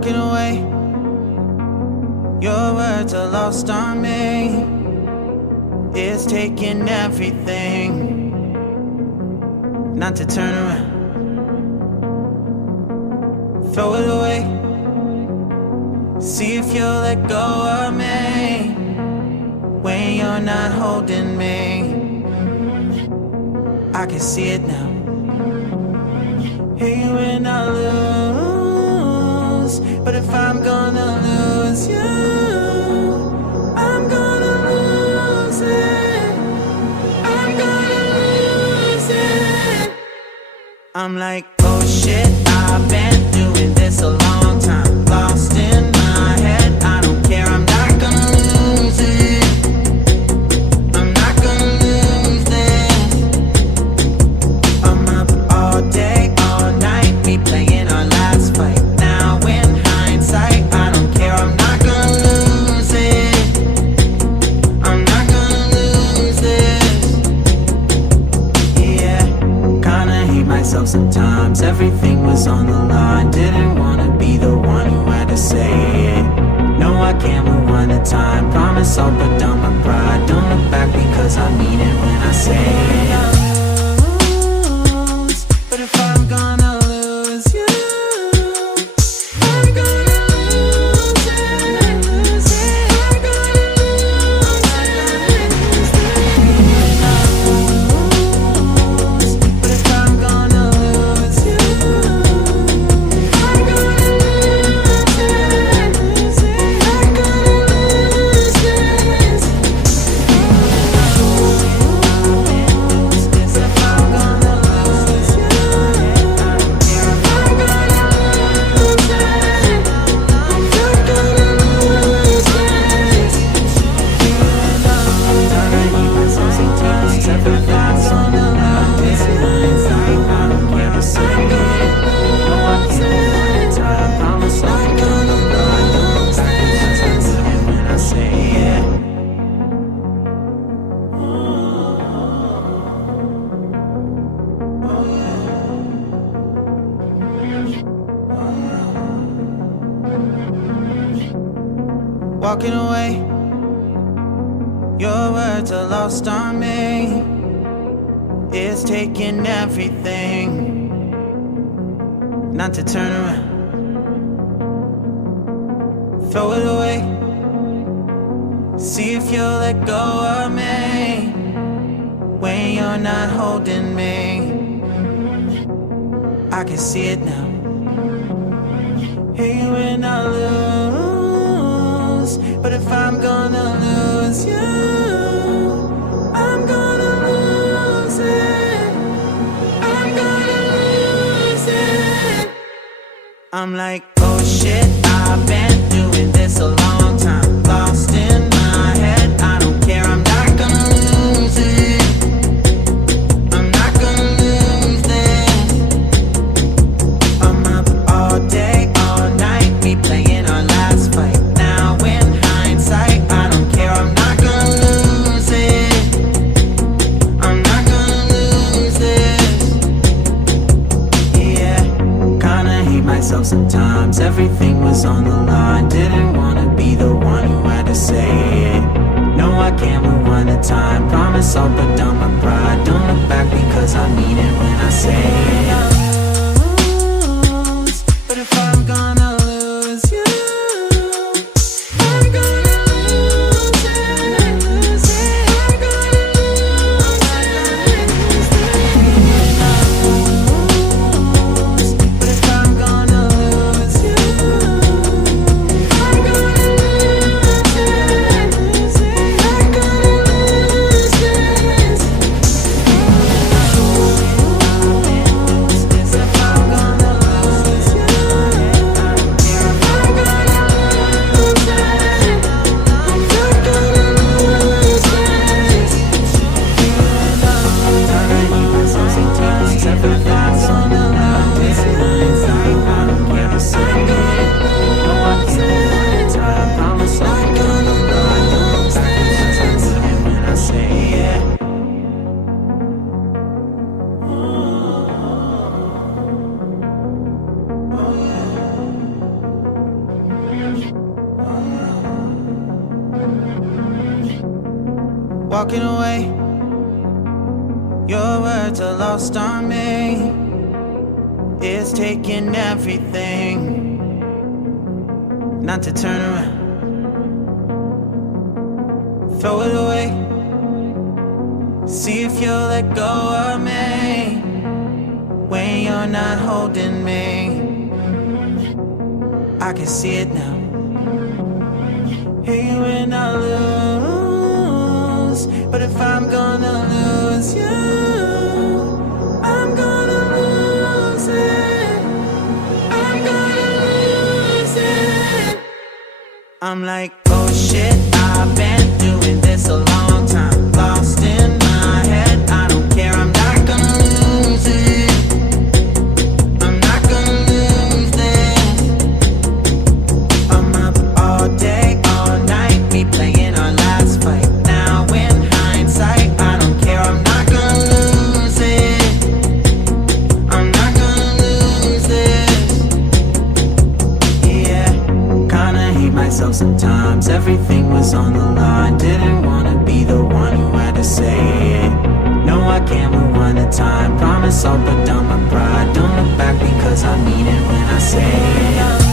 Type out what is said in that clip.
walking away. Your words are lost on me. It's taking everything not to turn around. Throw it away. See if you'll let go of me when you're not holding me. I can see it now. Hey, when I lose, but if I'm gonna lose you, I'm gonna lose it. I'm gonna lose it. I'm like, oh shit, I've been doing this a long time. Lost in my head, I don't care, I'm not gonna lose it. I'm not gonna lose this. I'm up all day, all night, we playing our last fight. Now in hindsight, I don't care, I'm not gonna lose it. I'm not gonna lose this. Yeah, kinda hate myself sometimes. Everything was on the line. Didn't wanna be the one who had to say it. No, I can't rewind the time. Promise I'll put down my pride. Don't look back because I mean it when I say it. But if I'm gonna lose you, I'm gonna lose it. I'm gonna lose it. But if I'm gonna lose you, I'm gonna lose it. I'm gonna lose this. If I'm gonna lose you, I'm gonna lose it. I'm gonna lose this. Gotta keep myself sometimes. Everything's on the line. I don't care to say it. No, I can't I promise I'm gonna lose this. When I say it. Walking away. Your words are lost on me. It's taking everything not to turn around. Throw it away. See if you'll let go of me when you're not holding me. I can see it now. Hey, when I lose, but if I'm gonna lose you, I'm gonna lose it. I'm gonna lose it. I'm like, oh shit, I've been doing this a long time. Lost in my head, I don't care, I'm not gonna lose it. I'm not gonna lose this. I'm up all day, all night, we playing our last fight. Now in hindsight, I don't care, I'm not gonna lose it. I'm not gonna lose this. Yeah, kinda hate myself sometimes. Everything was on the line. Didn't wanna be the one who had to say it. No, I can't rewind the time. Promise I'll put down my pride. Don't look back because I mean it when I say it. But if I'm gonna lose you, I'm gonna lose it. I'm gonna lose it. But if I'm gonna lose you, I'm gonna lose it. I'm gonna lose this. walking away. Your words are lost on me. It's taking everything not to turn around. Throw it away. See if you'll let go of me when you're not holding me. I can see it now. Hey, when I lose, but if I'm gonna lose you, I'm gonna lose it. I'm gonna lose it. I'm like, oh shit, I've been doing this a long time. Lost in my head, I don't care, I'm not gonna lose it. I'm not gonna lose this. I'm up all day, all night, we playing our last fight. Now in hindsight, I don't care, I'm not gonna lose it. I'm not gonna lose this. Yeah, kinda hate myself sometimes. Everything was on the line. Didn't wanna be the one who had to say it. No, I can't rewind the time. Promise I'll put down my pride. Don't look back because I mean it when I say it.